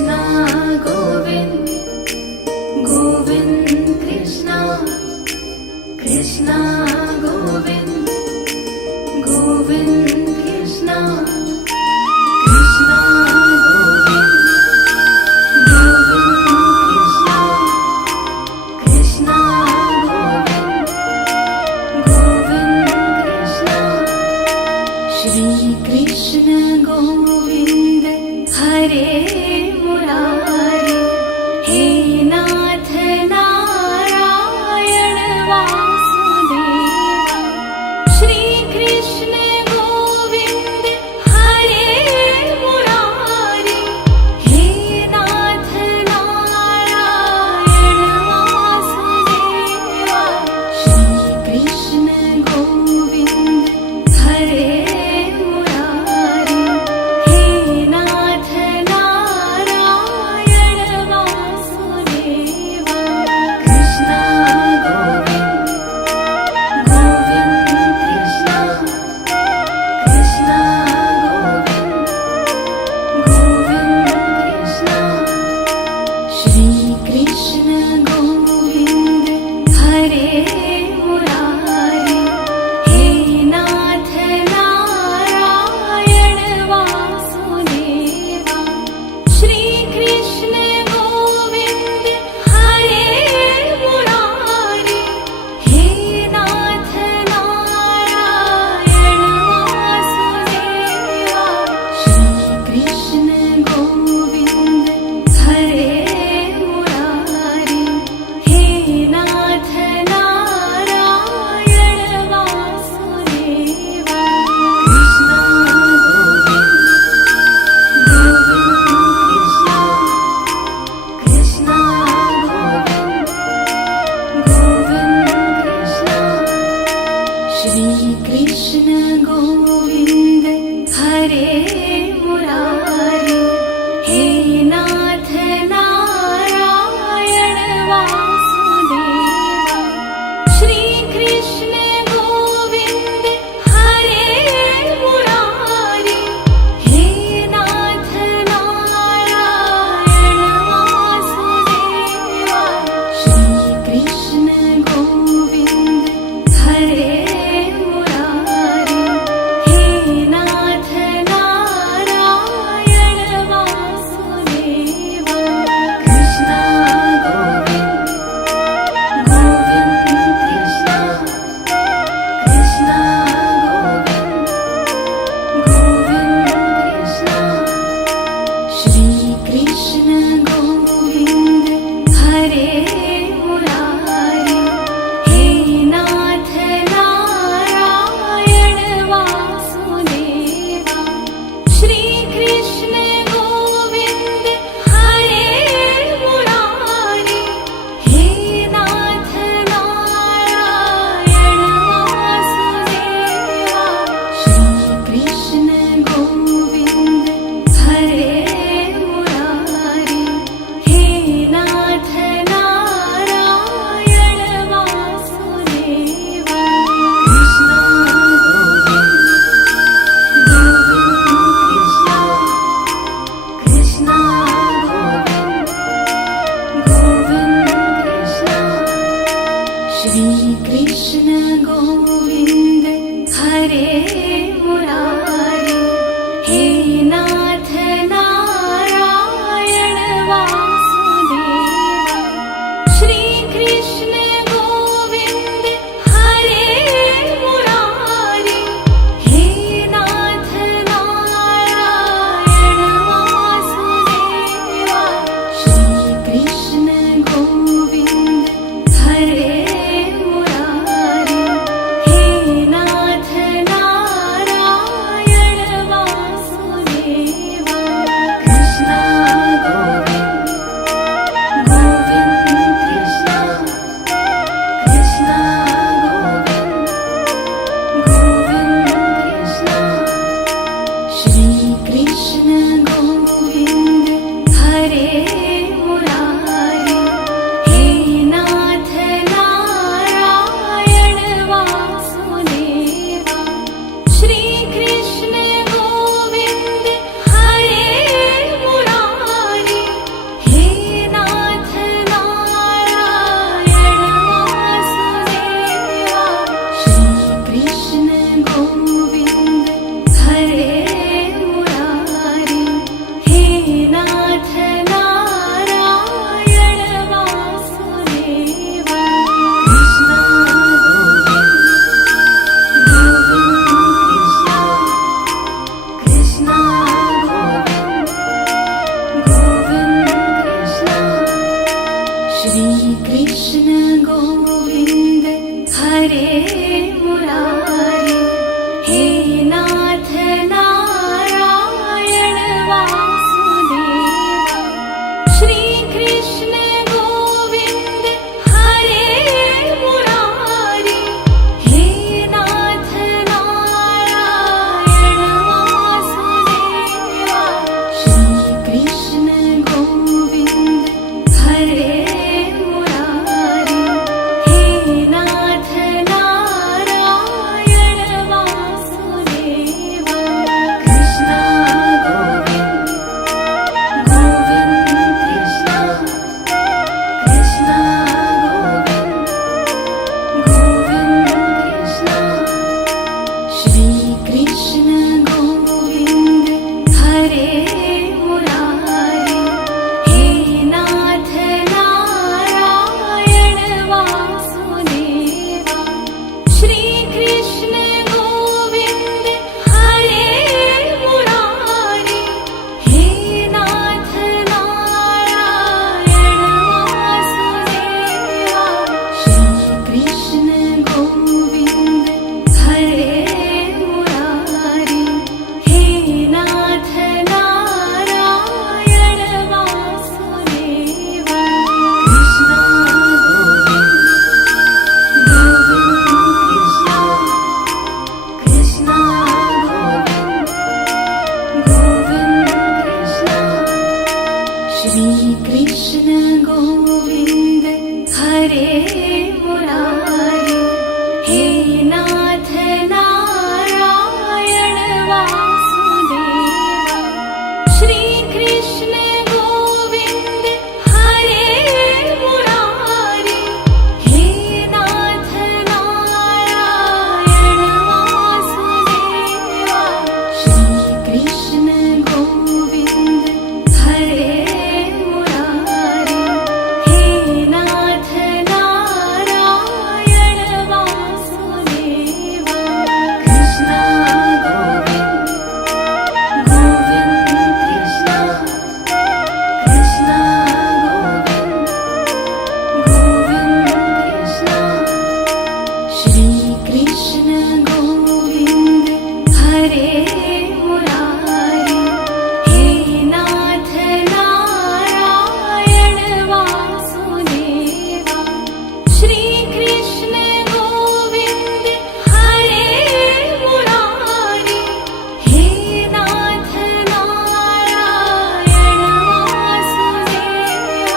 कृष्णा गोविंद गोविंद कृष्णा कृष्णा गोविंद गोविंद कृष्णा कृष्णा गोविंद गोविंद कृष्णा कृष्णा गोविंद गोविंद कृष्णा श्री कृष्ण गोविंद हरे मुरारे हे नाथ नारायण वासुदेव श्री कृष्ण गोविंद हरे मुरारे हे नाथ नारायण वासुदेव श्री कृष्ण गोविंद हरे हरे मुरारे हे नाथ नारायण श्री कृष्ण गोविंद हरे मुरारी हे नाथ नारायण वासुदेव श्री कृष्ण गोविंद हरे मुरारी हे नाथ नारायण वासुदेव श्री कृष्ण गोविंद हरे मुरारी हे नाथ नारायण वासुदेव कृष्ण गोविंद गोविंद कृष्ण कृष्ण गोविंद कृष्ण श्री कृष्ण गोविंद हरे मुरारी हे नाथ नारायण वासुदेव श्री कृष्ण गोविंद हरे मुरारी हे नाथ नारायण वासुदेव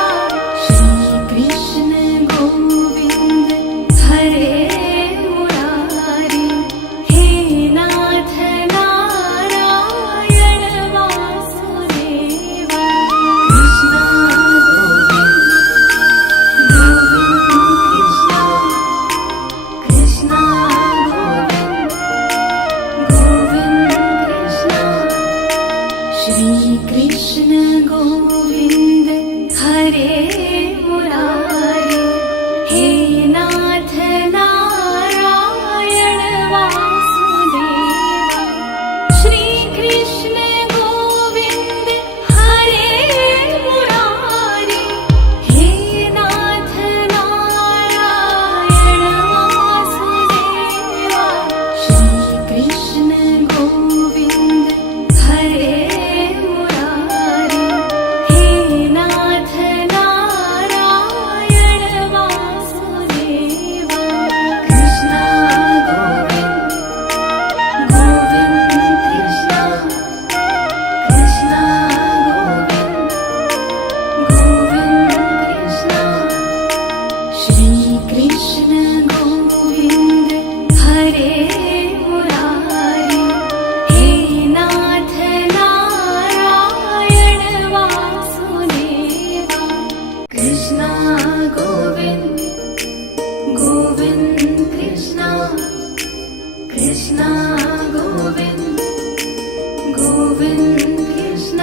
श्री कृष्ण गोविंद हरे मुरारी हे नाथ नारायण वासुदेव कृष्ण गोविंद हरे मुरारी हे नाथ नारायण वासुदेव श्री कृष्ण गोविंद हरे मुरारी हे नाथ नारायण वासुदेव श्री कृष्ण गोविंद हरे मुरारी हे नाथ नारायण वासुदेव कृष्ण गोविंद गोविंद कृष्ण कृष्ण गोविंद गोविंद कृष्ण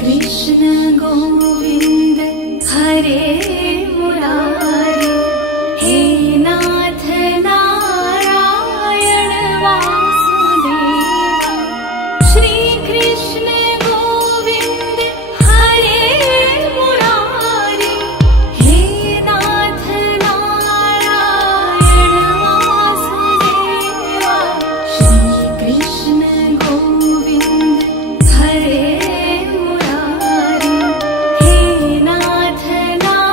कृष्ण गोविंद हरे मुरारी हे नाथ नारायण वासुदेव श्री कृष्ण गोविंद हरे मुरारी हे नाथ नारायण वासुदेव श्री कृष्ण गोविंद हरे मुरारी हे नाथ नारायण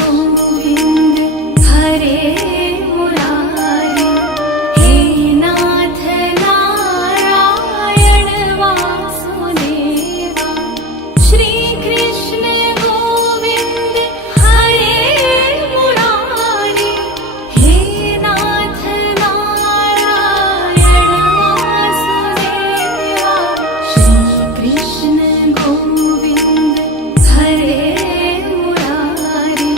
गोविन्द हरे मुरारी हे नाथ नारायण वासुदेवा श्रीकृष्ण गोविन्द हरे मुरारी हे नाथ नारायण वासुदेवा श्रीकृष्ण गोविन्द हरे मुरारी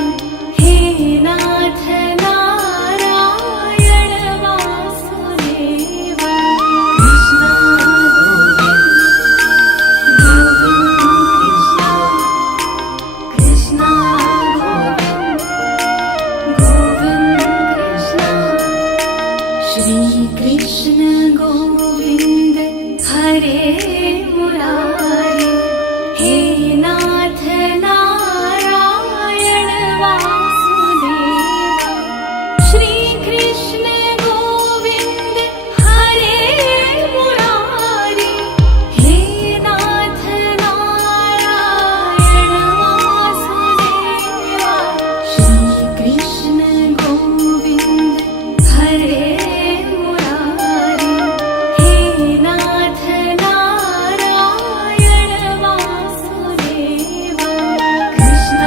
हे नाथ नारायण वासुदेवा कृष्ण गोविन्द हरे मुरारी हे नाथ नारायण वासुदेवा श्रीकृष्ण गोविन्द हरे मुरारी हे नाथ नारायण वासुदेवा श्रीकृष्ण गोविन्द हरे मुरारी हे नाथ नारायण वासुदेवा कृष्ण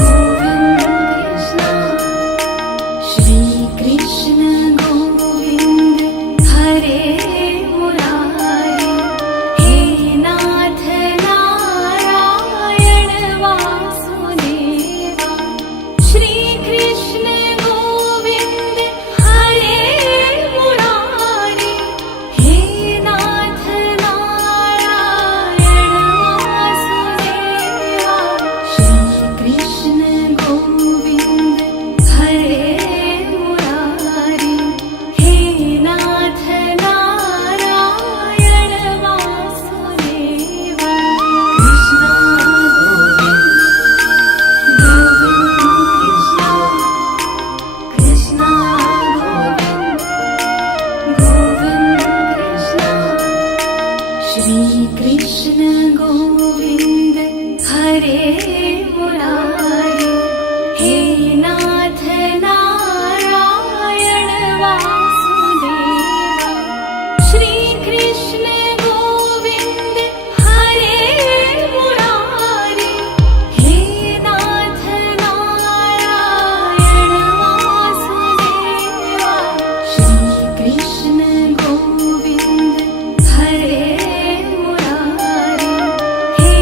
गोविन्द श्रीकृष्ण गोविन्द हरे मुरारी हे नाथ नारायण वासुदेवा श्रीकृष्ण गोविन्द हरे मुरारी हे नाथ नारायण वासुदेवा श्रीकृष्ण गोविन्द हरे मुरारी हे नाथ नारायण वासुदेवा श्रीकृष्ण गोविन्द हरे मुरारी हे नाथ नारायण वासुदेवा श्रीकृष्ण गोविन्द हरे मुरारी हे नाथ नारायण वासुदेवा श्रीकृष्ण गोविन्द हरे मुरारी हे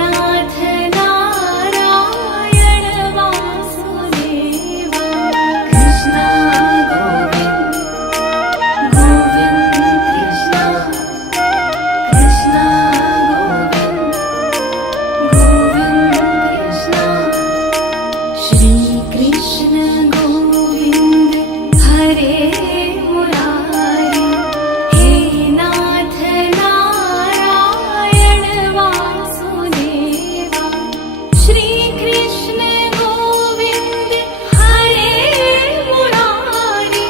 नाथ नारायण वासुदेवा कृष्ण श्रीकृष्ण गोविन्द हरे मुरारी हे नाथ नारायण वासुदेवा श्रीकृष्ण गोविन्द हरे मुरारी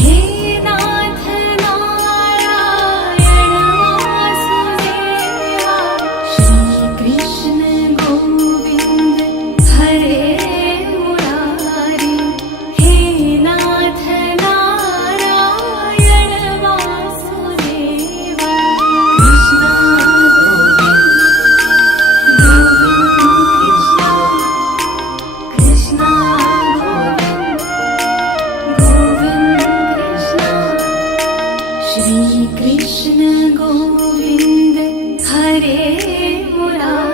हे नाथ नारायण वासुदेवा श्रीकृष्ण गोविन्द हरे मुरारी हे नाथ नारायण वासुदेवा श्रीकृष्ण गोविन्द हरे मुरारी